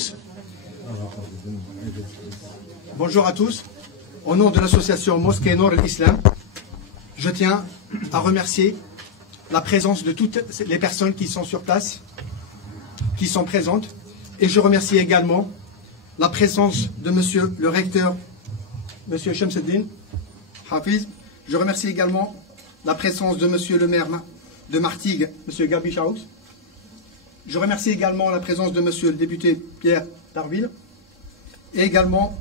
tous. Bonjour à tous. Au nom de l'association Mosquée Nour al-Islam, je tiens à remercier la présence de toutes les personnes qui sont sur place, qui sont présentes. Et je remercie également la présence de monsieur le recteur, monsieur Shamsuddin Hafiz. Je remercie également la présence de monsieur le maire de Martigues, monsieur Gabi Chaous. Je remercie également la présence de monsieur le député Pierre Darville. Et également,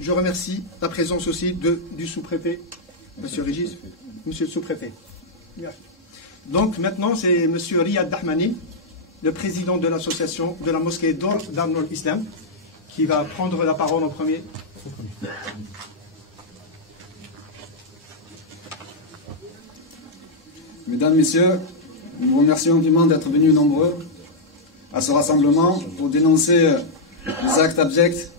je remercie la présence aussi du sous-préfet, monsieur Régis, monsieur le sous-préfet. Donc maintenant, c'est monsieur Riyad Dahmani, le président de l'association de la mosquée Dar Nour al-Islam, qui va prendre la parole en premier. Mesdames, Messieurs, nous vous remercions vivement d'être venus nombreux à ce rassemblement pour dénoncer les actes abjects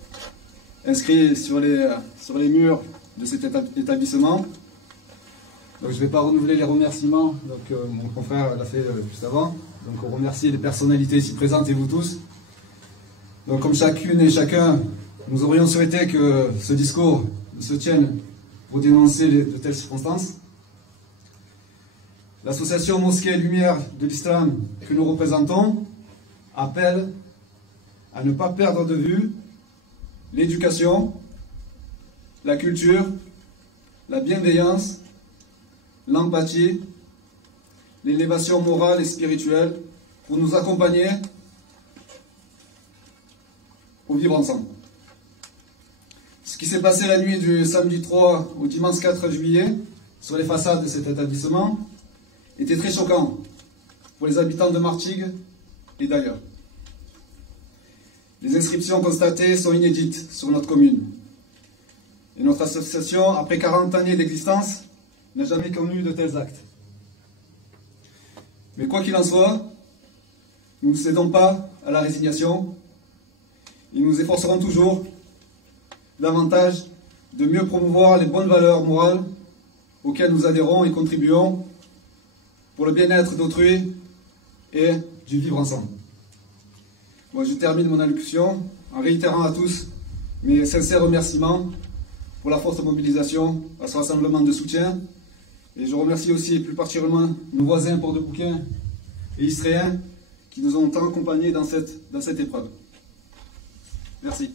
inscrits sur les murs de cet établissement. Donc, je ne vais pas renouveler les remerciements, mon confrère l'a fait juste avant. Donc on remercie les personnalités ici présentes et vous tous. Donc comme chacune et chacun, nous aurions souhaité que ce discours se tienne pour dénoncer de telles circonstances. L'association Mosquée Lumière de l'Islam que nous représentons appelle à ne pas perdre de vue l'éducation, la culture, la bienveillance, l'empathie, l'élévation morale et spirituelle pour nous accompagner au vivre ensemble. Ce qui s'est passé la nuit du samedi 3 au dimanche 4 juillet sur les façades de cet établissement était très choquant pour les habitants de Martigues et d'ailleurs. Les inscriptions constatées sont inédites sur notre commune. Et notre association, après 40 années d'existence, n'a jamais connu de tels actes. Mais quoi qu'il en soit, nous ne cédons pas à la résignation et nous efforcerons toujours davantage de mieux promouvoir les bonnes valeurs morales auxquelles nous adhérons et contribuons pour le bien-être d'autrui et du vivre ensemble. Moi, je termine mon allocution en réitérant à tous mes sincères remerciements pour la forte mobilisation à ce rassemblement de soutien. Et je remercie aussi plus particulièrement nos voisins Port-de-Bouquin et Istréens qui nous ont tant accompagnés dans cette épreuve. Merci.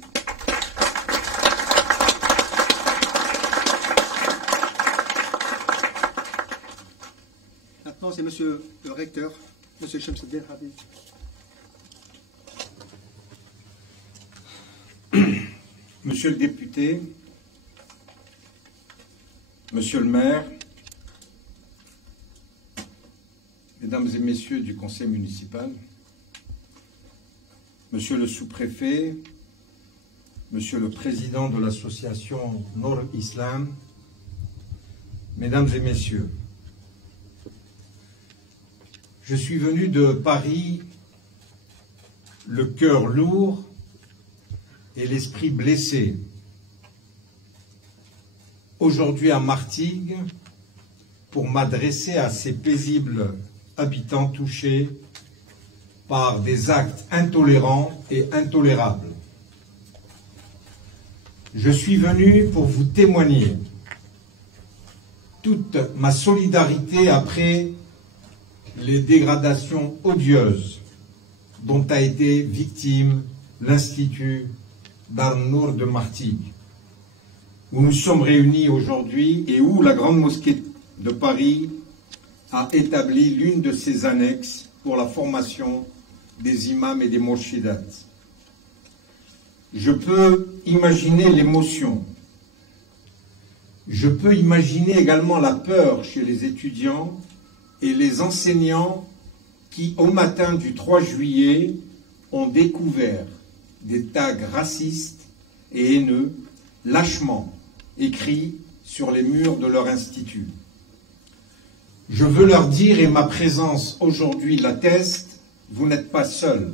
Maintenant, c'est monsieur le recteur, monsieur Shamsuddin Hafiz. Monsieur le député, monsieur le maire, mesdames et messieurs du conseil municipal, monsieur le sous-préfet, monsieur le président de l'association Nour al-Islam, mesdames et messieurs, je suis venu de Paris, le cœur lourd et l'esprit blessé, aujourd'hui à Martigues, pour m'adresser à ces paisibles habitants touchés par des actes intolérants et intolérables. Je suis venu pour vous témoigner toute ma solidarité après les dégradations odieuses dont a été victime l'Institut Dar Nour de Martigues, où nous sommes réunis aujourd'hui et où la Grande Mosquée de Paris a établi l'une de ses annexes pour la formation des imams et des mourchidats. Je peux imaginer l'émotion. Je peux imaginer également la peur chez les étudiants et les enseignants qui, au matin du 3 juillet, ont découvert des tags racistes et haineux lâchement écrits sur les murs de leur institut. Je veux leur dire, et ma présence aujourd'hui l'atteste, vous n'êtes pas seuls.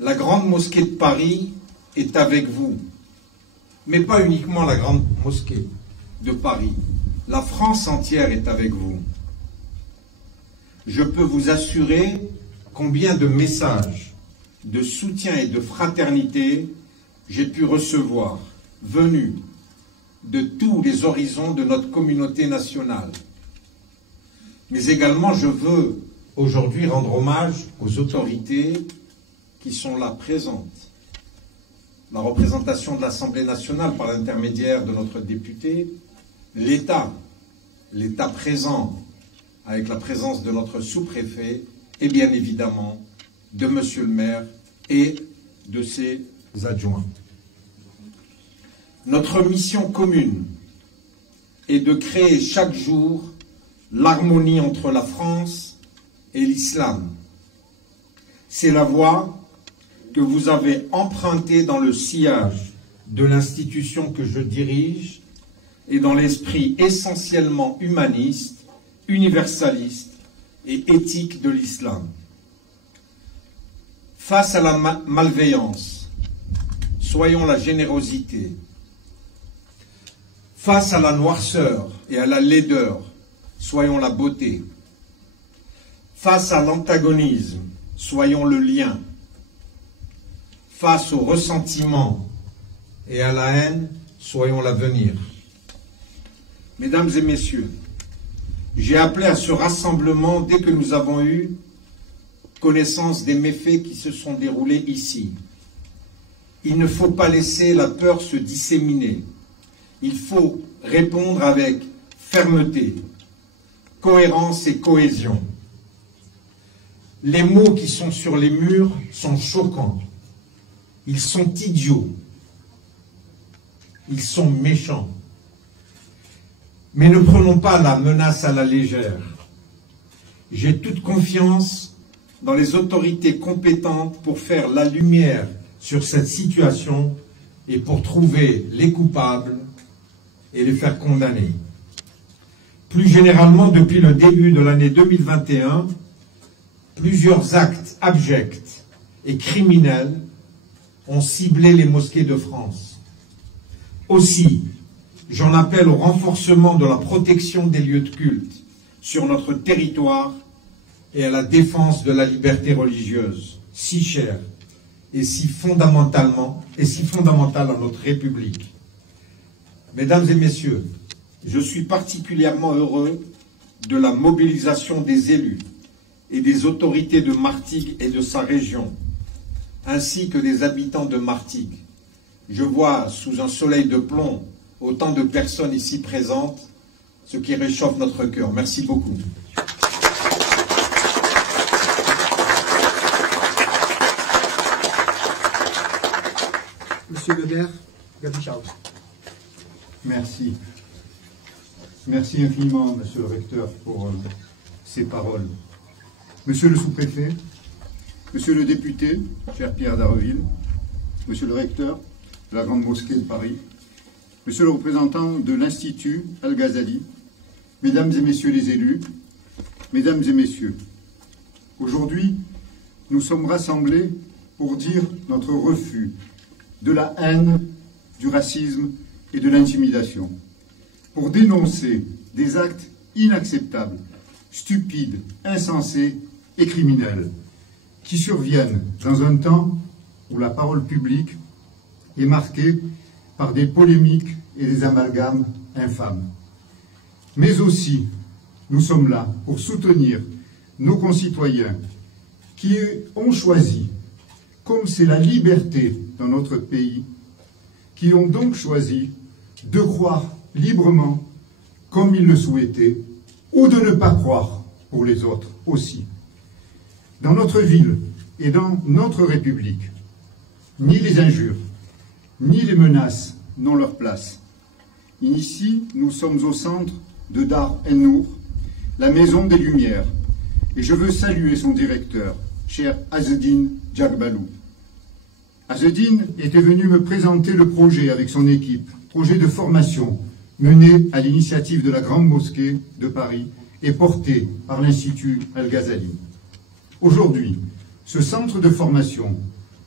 La Grande Mosquée de Paris est avec vous, mais pas uniquement la Grande Mosquée de Paris. La France entière est avec vous. Je peux vous assurer combien de messages de soutien et de fraternité j'ai pu recevoir, venus de tous les horizons de notre communauté nationale. Mais également, je veux aujourd'hui rendre hommage aux autorités qui sont là présentes. La représentation de l'Assemblée nationale par l'intermédiaire de notre député, l'État présent avec la présence de notre sous-préfet et bien évidemment de Monsieur le maire et de ses adjoints. Notre mission commune est de créer chaque jour l'harmonie entre la France et l'islam. C'est la voie que vous avez empruntée dans le sillage de l'institution que je dirige et dans l'esprit essentiellement humaniste, universaliste et éthique de l'islam. Face à la malveillance, soyons la générosité. Face à la noirceur et à la laideur, soyons la beauté. Face à l'antagonisme, soyons le lien. Face au ressentiment et à la haine, soyons l'avenir. Mesdames et messieurs, j'ai appelé à ce rassemblement dès que nous avons eu connaissance des méfaits qui se sont déroulés ici. Il ne faut pas laisser la peur se disséminer. Il faut répondre avec fermeté, cohérence et cohésion. Les mots qui sont sur les murs sont choquants. Ils sont idiots. Ils sont méchants. Mais ne prenons pas la menace à la légère. J'ai toute confiance dans les autorités compétentes pour faire la lumière sur cette situation et pour trouver les coupables et les faire condamner. Plus généralement, depuis le début de l'année 2021, plusieurs actes abjects et criminels ont ciblé les mosquées de France. Aussi, j'en appelle au renforcement de la protection des lieux de culte sur notre territoire et à la défense de la liberté religieuse, si chère et si fondamentale à notre République. Mesdames et messieurs, je suis particulièrement heureux de la mobilisation des élus et des autorités de Martigues et de sa région, ainsi que des habitants de Martigues. Je vois sous un soleil de plomb autant de personnes ici présentes, ce qui réchauffe notre cœur. Merci beaucoup. Monsieur le maire, Gabi Charles. Merci. Merci infiniment, monsieur le recteur, pour ces paroles. Monsieur le sous-préfet, monsieur le député, cher Pierre d'Arreville, monsieur le recteur de la Grande Mosquée de Paris, monsieur le représentant de l'Institut Al-Ghazali, mesdames et messieurs les élus, mesdames et messieurs, aujourd'hui, nous sommes rassemblés pour dire notre refus de la haine, du racisme et de l'intimidation, pour dénoncer des actes inacceptables, stupides, insensés et criminels, qui surviennent dans un temps où la parole publique est marquée par des polémiques et des amalgames infâmes. Mais aussi, nous sommes là pour soutenir nos concitoyens qui ont choisi, comme c'est la liberté dans notre pays, qui ont donc choisi de croire librement comme ils le souhaitaient, ou de ne pas croire pour les autres aussi. Dans notre ville et dans notre République, ni les injures, ni les menaces n'ont leur place. Ici, nous sommes au centre de Dar el-Nour, la maison des Lumières, et je veux saluer son directeur, cher Azzeddine Djagbalou. Azzeddine était venu me présenter le projet avec son équipe, projet de formation mené à l'initiative de la Grande Mosquée de Paris et porté par l'Institut Al-Ghazali. Aujourd'hui, ce centre de formation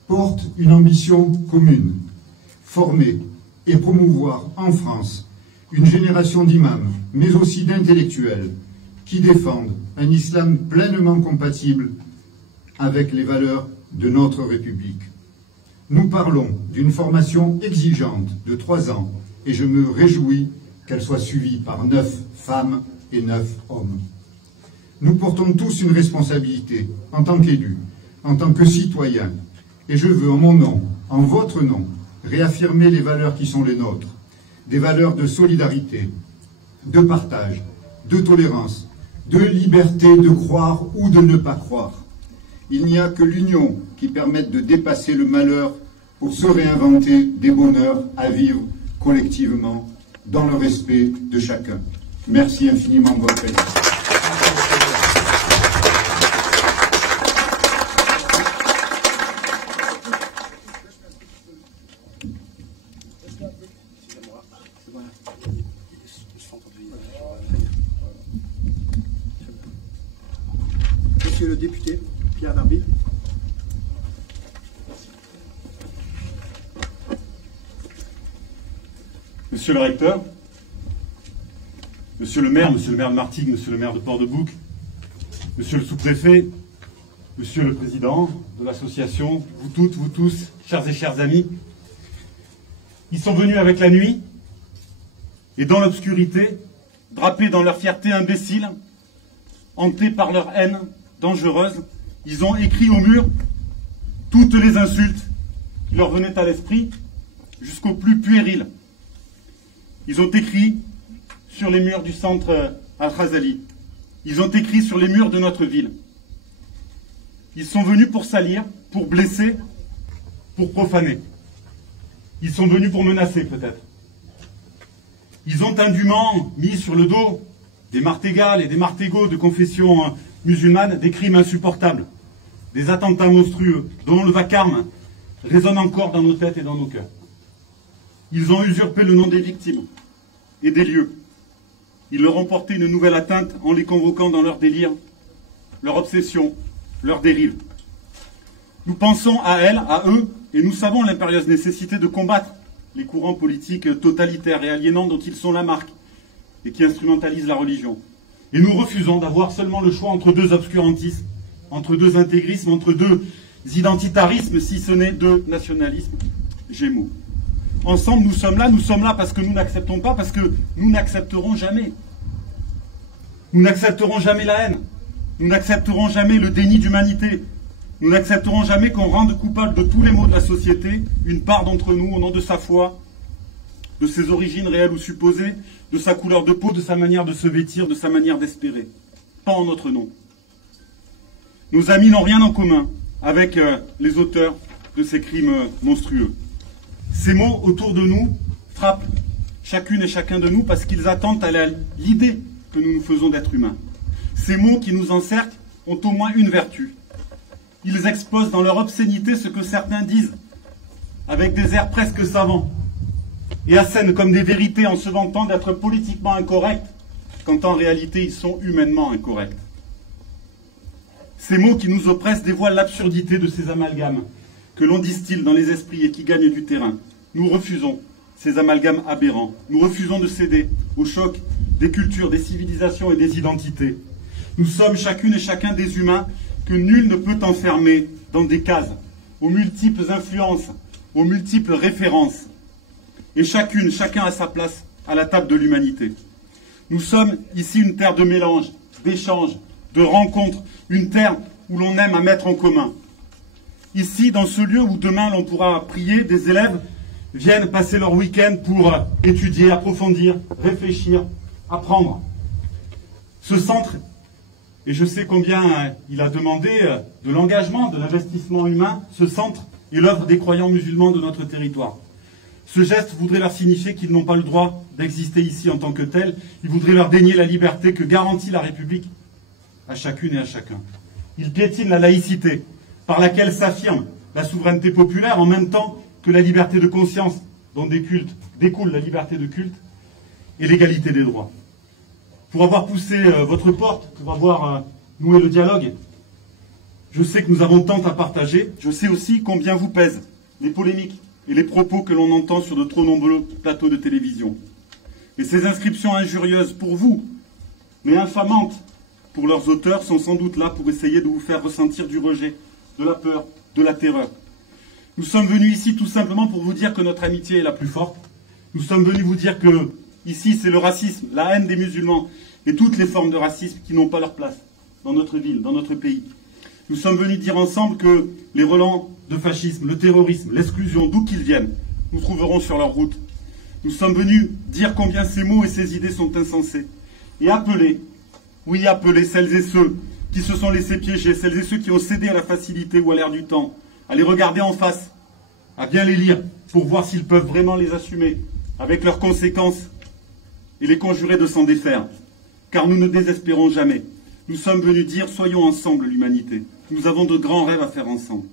porte une ambition commune, former et promouvoir en France une génération d'imams, mais aussi d'intellectuels, qui défendent un islam pleinement compatible avec les valeurs de notre République. Nous parlons d'une formation exigeante de 3 ans et je me réjouis qu'elle soit suivie par 9 femmes et 9 hommes. Nous portons tous une responsabilité en tant qu'élus, en tant que citoyens, et je veux en mon nom, en votre nom, réaffirmer les valeurs qui sont les nôtres, des valeurs de solidarité, de partage, de tolérance, de liberté de croire ou de ne pas croire. Il n'y a que l'union qui permette de dépasser le malheur pour se réinventer des bonheurs à vivre collectivement dans le respect de chacun. Merci infiniment de votre présence. Monsieur le député Pierre Darby. Monsieur le recteur, monsieur le maire de Martigues, monsieur le maire de Port-de-Bouc, monsieur le sous-préfet, monsieur le président de l'association, vous toutes, vous tous, chers et chers amis, ils sont venus avec la nuit et dans l'obscurité, drapés dans leur fierté imbécile, hantés par leur haine dangereuse, ils ont écrit au mur toutes les insultes qui leur venaient à l'esprit, jusqu'au plus puéril. Ils ont écrit sur les murs du centre Al-Khazali. Ils ont écrit sur les murs de notre ville. Ils sont venus pour salir, pour blesser, pour profaner. Ils sont venus pour menacer, peut-être. Ils ont indûment mis sur le dos des martégales et des martégots de confession musulmane des crimes insupportables, des attentats monstrueux dont le vacarme résonne encore dans nos têtes et dans nos cœurs. Ils ont usurpé le nom des victimes et des lieux. Ils leur ont porté une nouvelle atteinte en les convoquant dans leur délire, leur obsession, leur dérive. Nous pensons à elles, à eux, et nous savons l'impérieuse nécessité de combattre les courants politiques totalitaires et aliénants dont ils sont la marque et qui instrumentalisent la religion. Et nous refusons d'avoir seulement le choix entre 2 obscurantismes, entre 2 intégrismes, entre 2 identitarismes, si ce n'est 2 nationalismes gémeaux. Ensemble, nous sommes là parce que nous n'acceptons pas, parce que nous n'accepterons jamais. Nous n'accepterons jamais la haine. Nous n'accepterons jamais le déni d'humanité. Nous n'accepterons jamais qu'on rende coupable de tous les maux de la société une part d'entre nous au nom de sa foi, de ses origines réelles ou supposées, de sa couleur de peau, de sa manière de se vêtir, de sa manière d'espérer. Pas en notre nom. Nos amis n'ont rien en commun avec les auteurs de ces crimes monstrueux. Ces mots autour de nous frappent chacune et chacun de nous parce qu'ils attentent à l'idée que nous nous faisons d'être humains. Ces mots qui nous encerclent ont au moins une vertu. Ils exposent dans leur obscénité ce que certains disent, avec des airs presque savants, et assènent comme des vérités en se vantant d'être politiquement incorrects, quand en réalité ils sont humainement incorrects. Ces mots qui nous oppressent dévoilent l'absurdité de ces amalgames que l'on distille dans les esprits et qui gagnent du terrain. Nous refusons ces amalgames aberrants. Nous refusons de céder au choc des cultures, des civilisations et des identités. Nous sommes chacune et chacun des humains que nul ne peut enfermer dans des cases, aux multiples influences, aux multiples références. Et chacune, chacun a sa place à la table de l'humanité. Nous sommes ici une terre de mélange, d'échange, de rencontres, une terre où l'on aime à mettre en commun. Ici, dans ce lieu où demain l'on pourra prier, des élèves viennent passer leur week-end pour étudier, approfondir, réfléchir, apprendre. Ce centre, et je sais combien il a demandé de l'engagement, de l'investissement humain, ce centre est l'œuvre des croyants musulmans de notre territoire. Ce geste voudrait leur signifier qu'ils n'ont pas le droit d'exister ici en tant que tels. Il voudrait leur dénier la liberté que garantit la République à chacune et à chacun. Il piétine la laïcité par laquelle s'affirme la souveraineté populaire en même temps que la liberté de conscience dont découle la liberté de culte et l'égalité des droits. Pour avoir poussé votre porte, pour avoir noué le dialogue, je sais que nous avons tant à partager. Je sais aussi combien vous pèsent les polémiques et les propos que l'on entend sur de trop nombreux plateaux de télévision. Et ces inscriptions injurieuses pour vous, mais infamantes pour leurs auteurs, sont sans doute là pour essayer de vous faire ressentir du rejet, de la peur, de la terreur. Nous sommes venus ici tout simplement pour vous dire que notre amitié est la plus forte. Nous sommes venus vous dire que ici c'est le racisme, la haine des musulmans et toutes les formes de racisme qui n'ont pas leur place dans notre ville, dans notre pays. Nous sommes venus dire ensemble que les relents de fascisme, le terrorisme, l'exclusion, d'où qu'ils viennent, nous trouverons sur leur route. Nous sommes venus dire combien ces mots et ces idées sont insensés. Et appeler, oui appeler celles et ceux qui se sont laissés piéger, celles et ceux qui ont cédé à la facilité ou à l'air du temps, à les regarder en face, à bien les lire pour voir s'ils peuvent vraiment les assumer avec leurs conséquences et les conjurer de s'en défaire. Car nous ne désespérons jamais. Nous sommes venus dire soyons ensemble l'humanité. Nous avons de grands rêves à faire ensemble.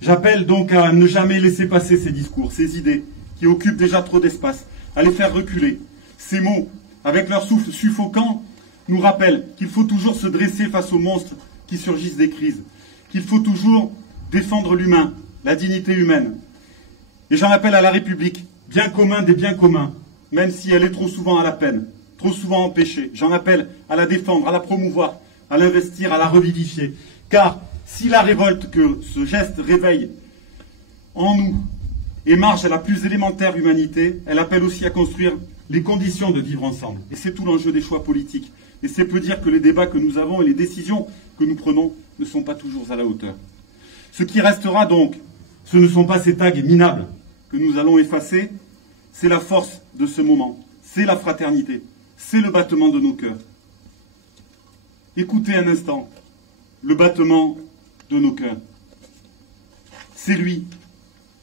J'appelle donc à ne jamais laisser passer ces discours, ces idées qui occupent déjà trop d'espace, à les faire reculer. Ces mots, avec leur souffle suffocant, nous rappellent qu'il faut toujours se dresser face aux monstres qui surgissent des crises, qu'il faut toujours défendre l'humain, la dignité humaine. Et j'en appelle à la République, bien commun des biens communs, même si elle est trop souvent à la peine, trop souvent empêchée. J'en appelle à la défendre, à la promouvoir, à l'investir, à la revivifier. Car si la révolte que ce geste réveille en nous émarge à la plus élémentaire humanité, elle appelle aussi à construire les conditions de vivre ensemble. Et c'est tout l'enjeu des choix politiques. Et c'est peu dire que les débats que nous avons et les décisions que nous prenons ne sont pas toujours à la hauteur. Ce qui restera donc, ce ne sont pas ces tags minables que nous allons effacer, c'est la force de ce moment, c'est la fraternité, c'est le battement de nos cœurs. Écoutez un instant le battement de nos cœurs. C'est lui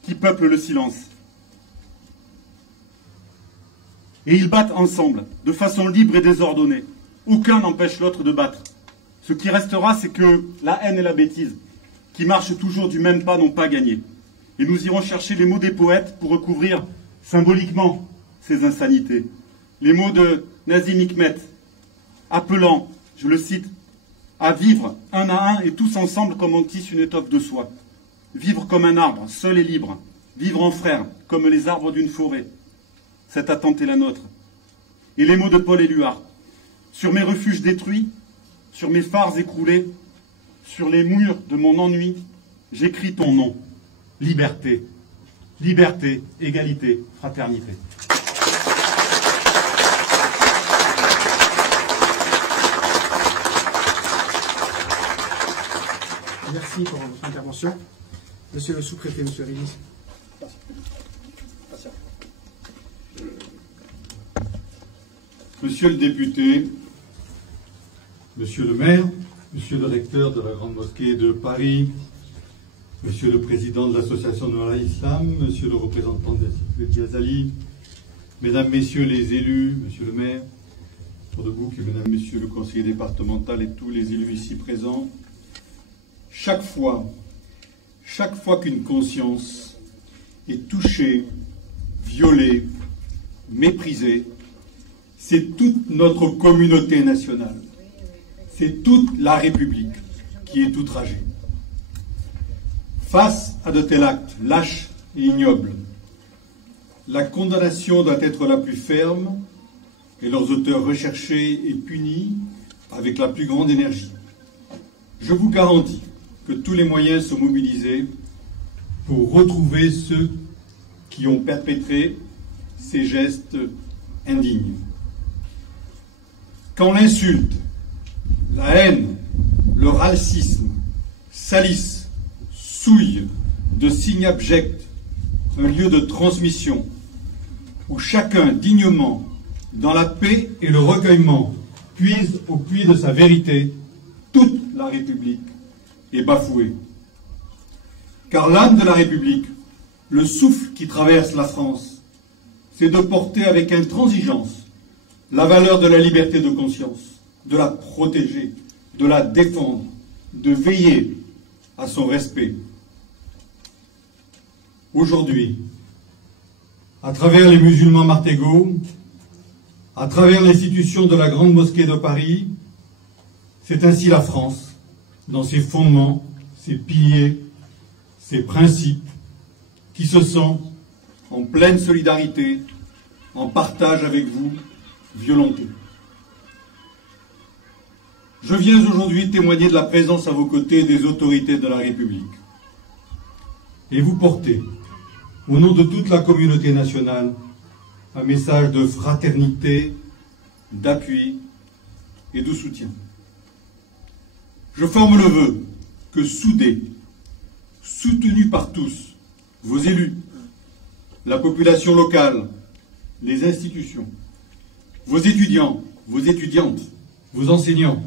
qui peuple le silence. Et ils battent ensemble, de façon libre et désordonnée. Aucun n'empêche l'autre de battre. Ce qui restera, c'est que la haine et la bêtise, qui marchent toujours du même pas, n'ont pas gagné. Et nous irons chercher les mots des poètes pour recouvrir symboliquement ces insanités. Les mots de Nazim Hikmet, appelant, je le cite, à vivre un à un et tous ensemble comme on tisse une étoffe de soie. Vivre comme un arbre, seul et libre. Vivre en frères, comme les arbres d'une forêt. Cette attente est la nôtre. Et les mots de Paul Éluard. Sur mes refuges détruits, sur mes phares écroulés, sur les murs de mon ennui, j'écris ton nom. Liberté. Liberté, égalité, fraternité. Merci pour votre intervention. Monsieur le sous-préfet, monsieur Rinis. Monsieur le député, monsieur le maire, monsieur le recteur de la Grande Mosquée de Paris, monsieur le président de l'association de l'Islam, monsieur le représentant de l'Institut Ghazali, mesdames, messieurs les élus, monsieur le maire, Port de Bouc, et mesdames, messieurs le conseiller départemental et tous les élus ici présents, chaque fois qu'une conscience est touchée, violée, méprisée, c'est toute notre communauté nationale, c'est toute la République qui est outragée. Face à de tels actes lâches et ignobles, la condamnation doit être la plus ferme et leurs auteurs recherchés et punis avec la plus grande énergie. Je vous garantis que tous les moyens sont mobilisés pour retrouver ceux qui ont perpétré ces gestes indignes. Quand l'insulte, la haine, le racisme salissent, souillent de signes abjects un lieu de transmission où chacun dignement, dans la paix et le recueillement, puise au puits de sa vérité, toute la République est bafouée. Car l'âme de la République, le souffle qui traverse la France, c'est de porter avec intransigeance la valeur de la liberté de conscience, de la protéger, de la défendre, de veiller à son respect. Aujourd'hui, à travers les musulmans martégots, à travers l'institution de la Grande Mosquée de Paris, c'est ainsi la France, dans ses fondements, ses piliers, ses principes, qui se sent en pleine solidarité, en partage avec vous, violenté. Je viens aujourd'hui témoigner de la présence à vos côtés des autorités de la République. et vous portez, au nom de toute la communauté nationale, un message de fraternité, d'appui et de soutien. Je forme le vœu que soudés, soutenus par tous, vos élus, la population locale, les institutions, vos étudiants, vos étudiantes, vos enseignants,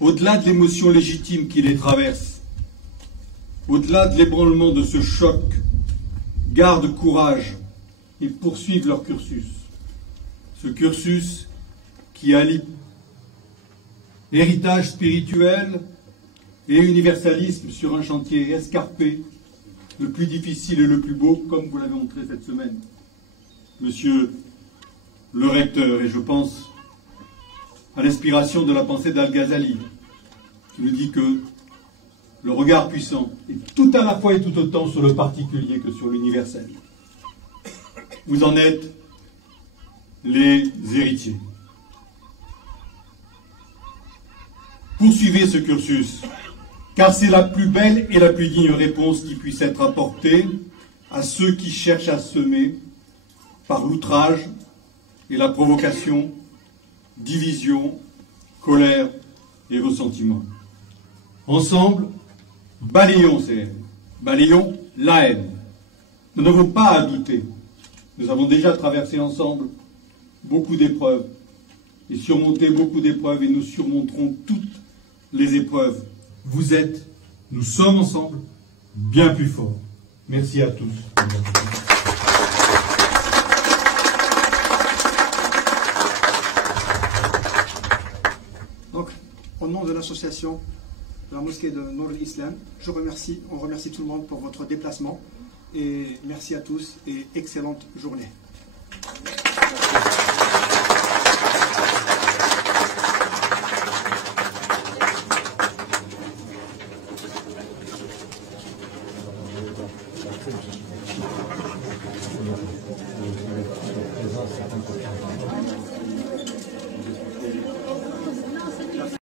au-delà de l'émotion légitime qui les traverse, au-delà de l'ébranlement de ce choc, gardent courage et poursuivent leur cursus. Ce cursus qui allie héritage spirituel et universalisme sur un chantier escarpé, le plus difficile et le plus beau, comme vous l'avez montré cette semaine. Monsieur le recteur, et je pense à l'inspiration de la pensée d'Al-Ghazali, qui nous dit que le regard puissant est tout à la fois et tout autant sur le particulier que sur l'universel. Vous en êtes les héritiers. Poursuivez ce cursus, car c'est la plus belle et la plus digne réponse qui puisse être apportée à ceux qui cherchent à semer, par l'outrage et la provocation, division, colère et ressentiment. Ensemble, balayons ces haines, balayons la haine. Nous n'avons pas à douter. Nous avons déjà traversé ensemble beaucoup d'épreuves et surmonté beaucoup d'épreuves, et nous surmonterons toutes les épreuves. Vous êtes, nous sommes ensemble, bien plus forts. Merci à tous. Donc, au nom de l'association de la mosquée de Nour al-Islam, on remercie tout le monde pour votre déplacement, et merci à tous et excellente journée. Thank you.